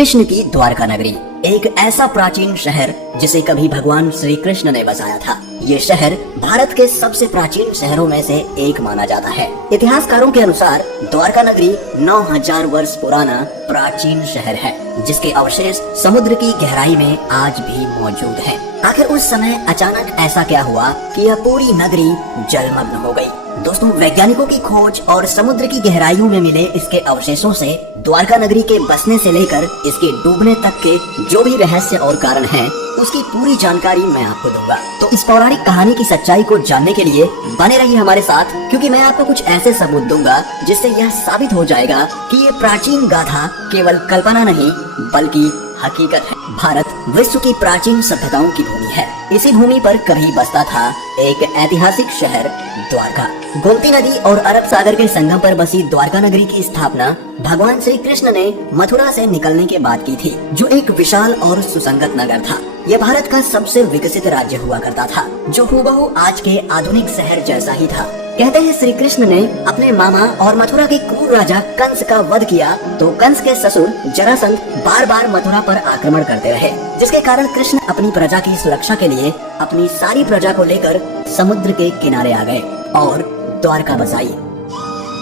कृष्ण की द्वारका नगरी एक ऐसा प्राचीन शहर जिसे कभी भगवान श्री कृष्ण ने बसाया था। ये शहर भारत के सबसे प्राचीन शहरों में से एक माना जाता है। इतिहासकारों के अनुसार द्वारका नगरी 9000 वर्ष पुराना प्राचीन शहर है, जिसके अवशेष समुद्र की गहराई में आज भी मौजूद हैं। आखिर उस समय अचानक ऐसा क्या हुआ कि यह पूरी नगरी जलमग्न हो गई? दोस्तों, वैज्ञानिकों की खोज और समुद्र की गहराइयों में मिले इसके अवशेषों से द्वारका नगरी के बसने से लेकर इसके डूबने तक के जो भी रहस्य और कारण हैं, उसकी पूरी जानकारी मैं आपको दूंगा। तो इस पौराणिक कहानी की सच्चाई को जानने के लिए बने रहिए हमारे साथ, क्योंकि मैं आपको कुछ ऐसे सबूत दूंगा जिससे यह साबित हो जाएगा कि ये प्राचीन गाथा केवल कल्पना नहीं बल्कि हकीकत है। भारत विश्व की प्राचीन सभ्यताओं की भूमि है। इसी भूमि पर कभी बसता था एक ऐतिहासिक शहर द्वारका। गोमती नदी और अरब सागर के संगम पर बसी द्वारका नगरी की स्थापना भगवान श्री कृष्ण ने मथुरा से निकलने के बाद की थी, जो एक विशाल और सुसंगत नगर था। यह भारत का सबसे विकसित राज्य हुआ करता था, जो हूबहू आज के आधुनिक शहर जैसा ही था। कहते हैं श्री कृष्ण ने अपने मामा और मथुरा के क्रूर राजा कंस का वध किया, तो कंस के ससुर जरासंध बार बार मथुरा पर आक्रमण करते रहे, जिसके कारण कृष्ण अपनी प्रजा की सुरक्षा के लिए अपनी सारी प्रजा को लेकर समुद्र के किनारे आ गए और द्वारका बसाई।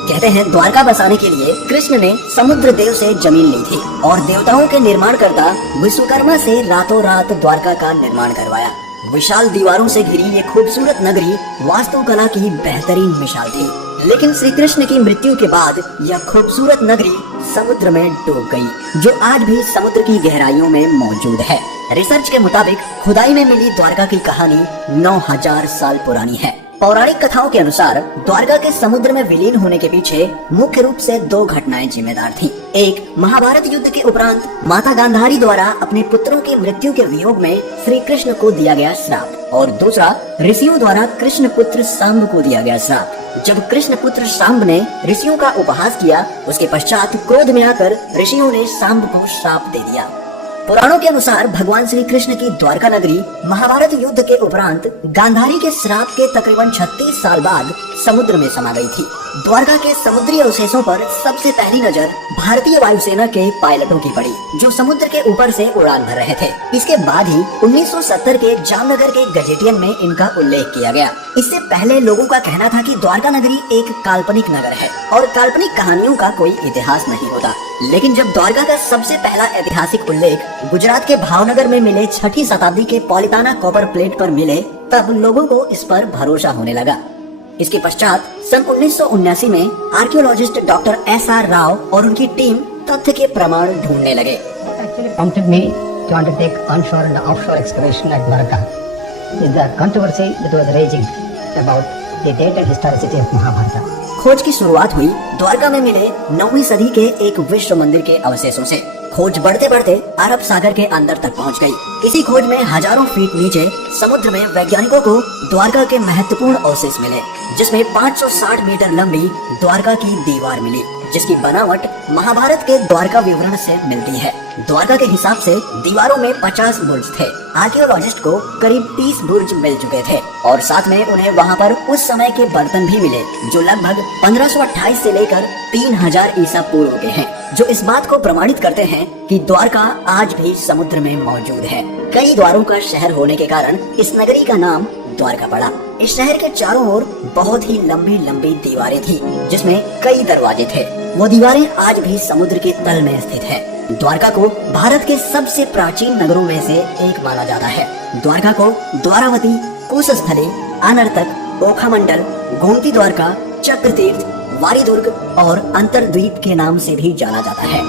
कहते हैं द्वारका बसाने के लिए कृष्ण ने समुद्र देव से जमीन ली थी और देवताओं के निर्माणकर्ता विश्वकर्मा से रातों रात द्वारका का निर्माण करवाया। विशाल दीवारों से घिरी ये खूबसूरत नगरी वास्तुकला की बेहतरीन मिसाल थी, लेकिन श्री कृष्ण की मृत्यु के बाद यह खूबसूरत नगरी समुद्र में डूब गई, जो आज भी समुद्र की गहराइयों में मौजूद है। रिसर्च के मुताबिक खुदाई में मिली द्वारका की कहानी 9000 साल पुरानी है। पौराणिक कथाओं के अनुसार द्वारका के समुद्र में विलीन होने के पीछे मुख्य रूप से दो घटनाएं जिम्मेदार थीं। एक, महाभारत युद्ध के उपरांत माता गांधारी द्वारा अपने पुत्रों की मृत्यु के वियोग में श्री कृष्ण को दिया गया श्राप, और दूसरा, ऋषियों द्वारा कृष्ण पुत्र सांब को दिया गया श्राप। जब कृष्ण पुत्र सांब ने ऋषियों का उपहास किया, उसके पश्चात क्रोध में आकर ऋषियों ने सांब को श्राप दे दिया। पुराणों के अनुसार भगवान श्री कृष्ण की द्वारका नगरी महाभारत युद्ध के उपरांत गांधारी के श्राप के तकरीबन 36 साल बाद समुद्र में समा गई थी। द्वारका के समुद्री अवशेषों पर सबसे पहली नजर भारतीय वायुसेना के पायलटों की पड़ी, जो समुद्र के ऊपर से उड़ान भर रहे थे। इसके बाद ही 1970 के जामनगर के गजेटियन में इनका उल्लेख किया गया। इससे पहले लोगों का कहना था कि द्वारका नगरी एक काल्पनिक नगर है और काल्पनिक कहानियों का कोई इतिहास नहीं होता। लेकिन जब द्वारका का सबसे पहला ऐतिहासिक उल्लेख गुजरात के भावनगर में मिले 6ठी शताब्दी के पॉलिताना कॉपर प्लेट पर मिले, तब लोगों को इस पर भरोसा होने लगा। इसके पश्चात सन 1979 में आर्कियोलॉजिस्ट डॉक्टर एस.आर. राव और उनकी टीम तथ्य के प्रमाण ढूंढने लगे। Actually prompted me to undertake onshore and offshore excavation at Dwarka is the controversy that was raging about the date and historicity of Mahabharata. खोज की शुरुआत हुई द्वारका में मिले 9वीं सदी के एक विश्व मंदिर के अवशेषों से। खोज बढ़ते बढ़ते अरब सागर के अंदर तक पहुंच गई। इसी खोज में हजारों फीट नीचे समुद्र में वैज्ञानिकों को द्वारका के महत्वपूर्ण अवशेष मिले, जिसमें 560 मीटर लंबी द्वारका की दीवार मिली, जिसकी बनावट महाभारत के द्वारका विवरण से मिलती है। द्वारका के हिसाब से दीवारों में 50 बुर्ज थे। आर्कियोलॉजिस्ट को करीब 30 बुर्ज मिल चुके थे और साथ में उन्हें वहां पर उस समय के बर्तन भी मिले, जो लगभग 1528 से लेकर 3000 ईसा पूर्व के हैं, जो इस बात को प्रमाणित करते हैं कि द्वारका आज भी समुद्र में मौजूद है। कई द्वारों का शहर होने के कारण इस नगरी का नाम द्वारका पड़ा। इस शहर के चारों ओर बहुत ही लंबी लंबी दीवारें थी, जिसमें कई दरवाजे थे। वो दीवारें आज भी समुद्र के तल में स्थित है। द्वारका को भारत के सबसे प्राचीन नगरों में से एक माना जाता है। द्वारका को द्वारावती, कुशस्थली, अनर्तक, ओखामंडल, गोमती द्वारका, चक्रतीर्थ, वारीदुर्ग और अंतरद्वीप के नाम से भी जाना जाता है।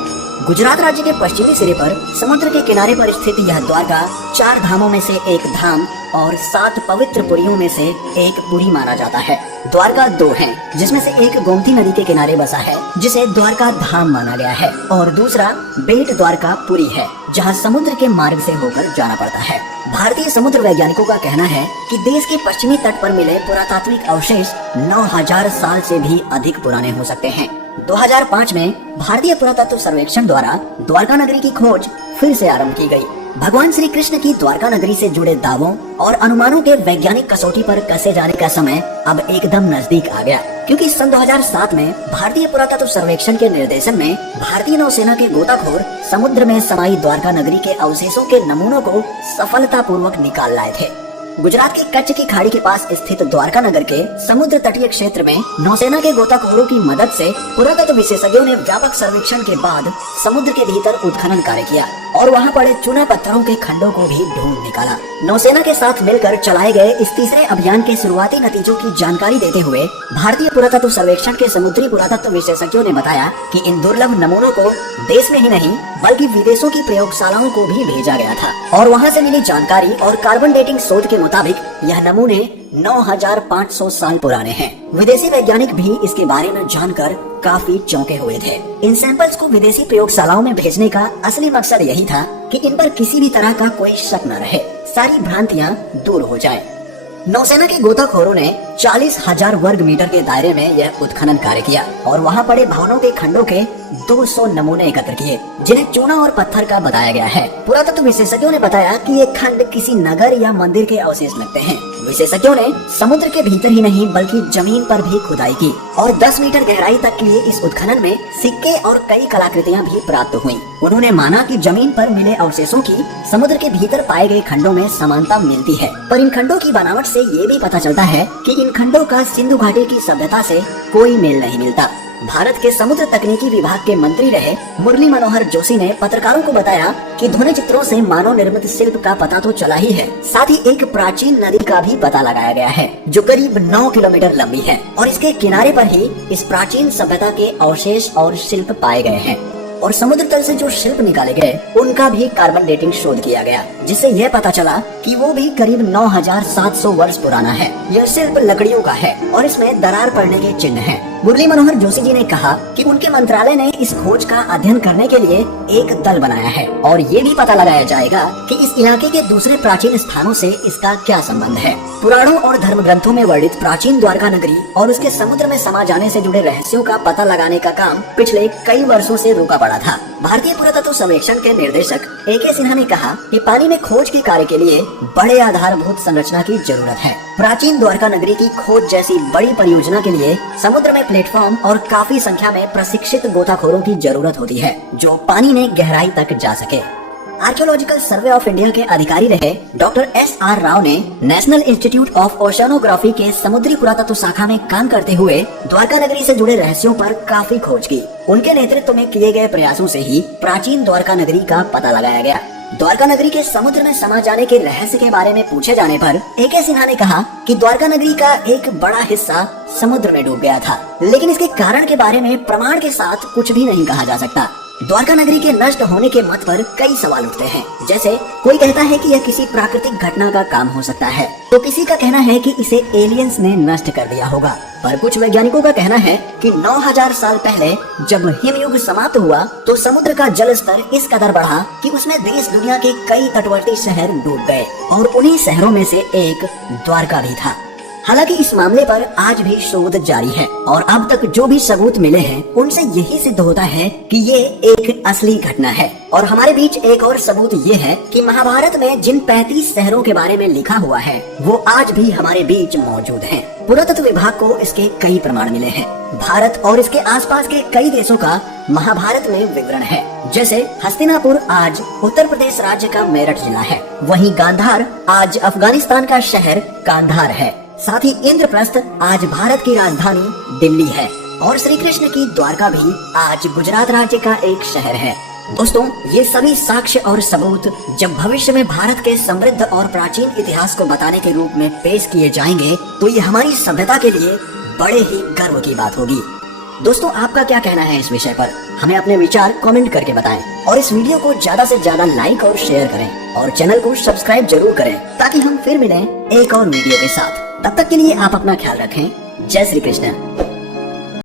गुजरात राज्य के पश्चिमी सिरे पर समुद्र के किनारे पर स्थित यह द्वारका 4 धामों में से एक धाम और 7 पवित्र पुरियों में से एक पुरी माना जाता है। द्वारका 2 हैं, जिसमें से एक गोमती नदी के किनारे बसा है, जिसे द्वारका धाम माना गया है, और दूसरा बेट द्वारका पुरी है, जहां समुद्र के मार्ग से होकर जाना पड़ता है। भारतीय समुद्र वैज्ञानिकों का कहना है कि देश के पश्चिमी तट पर मिले पुरातात्विक अवशेष 9000 साल से भी अधिक पुराने हो सकते हैं। 2005 में भारतीय पुरातत्व सर्वेक्षण द्वारा द्वारका नगरी की खोज फिर से आरंभ की गई। भगवान श्री कृष्ण की द्वारका नगरी से जुड़े दावों और अनुमानों के वैज्ञानिक कसौटी पर कसे जाने का समय अब एकदम नजदीक आ गया, क्योंकि सन 2007 में भारतीय पुरातत्व सर्वेक्षण के निर्देशन में भारतीय नौसेना के गोताखोर समुद्र में समाई द्वारका नगरी के अवशेषों के नमूनों को सफलतापूर्वक निकाल लाए थे। गुजरात के कच्छ की खाड़ी के पास स्थित द्वारका नगर के समुद्र तटीय क्षेत्र में नौसेना के गोताखोरों की मदद से पुरातत्व विशेषज्ञों ने व्यापक सर्वेक्षण के बाद समुद्र के भीतर उत्खनन कार्य किया और वहां पड़े चूना पत्थरों के खंडों को भी ढूंढ निकाला। नौसेना के साथ मिलकर चलाए गए इस तीसरे अभियान के शुरुआती नतीजों की जानकारी देते हुए भारतीय पुरातत्व सर्वेक्षण के समुद्री पुरातत्व विशेषज्ञों ने बताया कि इन दुर्लभ नमूनों को देश में ही नहीं बल्कि विदेशों की प्रयोगशालाओं को भी भेजा गया था और वहां से मिली जानकारी और कार्बन डेटिंग शोध के मुताबिक यह नमूने 9500 साल पुराने हैं। विदेशी वैज्ञानिक भी इसके बारे में जानकर काफी चौंके हुए थे। इन सैंपल्स को विदेशी प्रयोगशालाओं में भेजने का असली मकसद यही था कि इन पर किसी भी तरह का कोई शक न रहे, सारी भ्रांतियां दूर हो जाएं। नौसेना के गोताखोरों ने 40,000 वर्ग मीटर के दायरे में यह उत्खनन कार्य किया और वहां पड़े भवनों के खंडों के 200 नमूने एकत्र किए, जिन्हें चूना और पत्थर का बताया गया है। पुरातत्व विशेषज्ञों ने बताया कि ये खंड किसी नगर या मंदिर के अवशेष लगते हैं। विशेषज्ञों ने समुद्र के भीतर ही नहीं बल्कि जमीन पर भी खुदाई की और 10 मीटर गहराई तक किए इस उत्खनन में सिक्के और कई कलाकृतियां भी प्राप्त हुई। उन्होंने माना कि जमीन पर मिले अवशेषों की समुद्र के भीतर पाए गए खंडों में समानता मिलती है, पर इन खंडों की बनावट से ये भी पता चलता है कि इन खंडों का सिंधु घाटी की सभ्यता से कोई मेल नहीं मिलता। भारत के समुद्र तकनीकी विभाग के मंत्री रहे मुरली मनोहर जोशी ने पत्रकारों को बताया कि ध्वनि चित्रों से मानव निर्मित शिल्प का पता तो चला ही है, साथ ही एक प्राचीन नदी का भी पता लगाया गया है जो करीब 9 किलोमीटर लंबी है और इसके किनारे पर ही इस प्राचीन सभ्यता के अवशेष और शिल्प पाए गए हैं। और समुद्र तल से जो शिल्प निकाले गए उनका भी कार्बन डेटिंग शोध किया गया, जिससे यह पता चला कि वो भी करीब 9700 वर्ष पुराना है। यह शिल्प लकड़ियों का है और इसमें दरार पड़ने के चिन्ह हैं। मुरली मनोहर जोशी जी ने कहा कि उनके मंत्रालय ने इस खोज का अध्ययन करने के लिए एक दल बनाया है और ये भी पता लगाया जाएगा कि इस इलाके के दूसरे प्राचीन स्थानों से इसका क्या संबंध है। पुराणों और धर्म ग्रंथों में वर्णित प्राचीन द्वारका नगरी और उसके समुद्र में समा जाने से जुड़े रहस्यों का पता लगाने का काम पिछले कई वर्षों से रोका पड़ा था। भारतीय पुरातत्व सर्वेक्षण के निर्देशक AK सिन्हा ने कहा कि पानी में खोज के कार्य के लिए बड़े आधारभूत संरचना की जरूरत है। प्राचीन द्वारका नगरी की खोज जैसी बड़ी परियोजना के लिए समुद्र में प्लेटफॉर्म और काफी संख्या में प्रशिक्षित गोताखोरों की जरूरत होती है जो पानी में गहराई तक जा सके। आर्कियोलॉजिकल सर्वे ऑफ इंडिया के अधिकारी रहे डॉक्टर SR राव ने नेशनल इंस्टीट्यूट ऑफ ओशियानोग्राफी के समुद्री पुरातत्व शाखा में काम करते हुए द्वारका नगरी से जुड़े रहस्यों पर काफी खोज की। उनके नेतृत्व में किए गए प्रयासों से ही प्राचीन द्वारका नगरी का पता लगाया गया। द्वारका नगरी के समुद्र में समा जाने के रहस्य के बारे में पूछे जाने पर AK सिन्हा ने कहा कि द्वारका नगरी का एक बड़ा हिस्सा समुद्र में डूब गया था, लेकिन इसके कारण के बारे में प्रमाण के साथ कुछ भी नहीं कहा जा सकता। द्वारका नगरी के नष्ट होने के मत पर कई सवाल उठते हैं, जैसे कोई कहता है कि यह किसी प्राकृतिक घटना का काम हो सकता है, तो किसी का कहना है कि इसे एलियंस ने नष्ट कर दिया होगा, पर कुछ वैज्ञानिकों का कहना है कि 9000 साल पहले जब हिमयुग समाप्त हुआ तो समुद्र का जल स्तर इस कदर बढ़ा कि उसमें देश दुनिया के कई तटवर्ती शहर डूब गए और उन्हीं शहरों में से एक द्वारका भी था। हालांकि इस मामले पर आज भी शोध जारी है और अब तक जो भी सबूत मिले हैं उनसे यही सिद्ध होता है कि ये एक असली घटना है। और हमारे बीच एक और सबूत ये है कि महाभारत में जिन 35 शहरों के बारे में लिखा हुआ है वो आज भी हमारे बीच मौजूद हैं। पुरातत्व विभाग को इसके कई प्रमाण मिले हैं। भारत और इसके आसपास के कई देशों का महाभारत में विवरण है, जैसे हस्तिनापुर आज उत्तर प्रदेश राज्य का मेरठ जिला है, वहीं गांधार आज अफगानिस्तान का शहर कांधार है, साथ ही इंद्रप्रस्थ आज भारत की राजधानी दिल्ली है और श्री कृष्ण की द्वारका भी आज गुजरात राज्य का एक शहर है। दोस्तों, ये सभी साक्ष्य और सबूत जब भविष्य में भारत के समृद्ध और प्राचीन इतिहास को बताने के रूप में पेश किए जाएंगे तो ये हमारी सभ्यता के लिए बड़े ही गर्व की बात होगी। दोस्तों, आपका क्या कहना है इस विषय पर? हमें अपने विचार कमेंट करके बताएं और इस वीडियो को ज्यादा से ज्यादा लाइक और शेयर करें और चैनल को सब्सक्राइब जरूर करें ताकि हम फिर मिलें एक और वीडियो के साथ। तब तक के लिए आप अपना ख्याल रखें। जय श्री कृष्ण।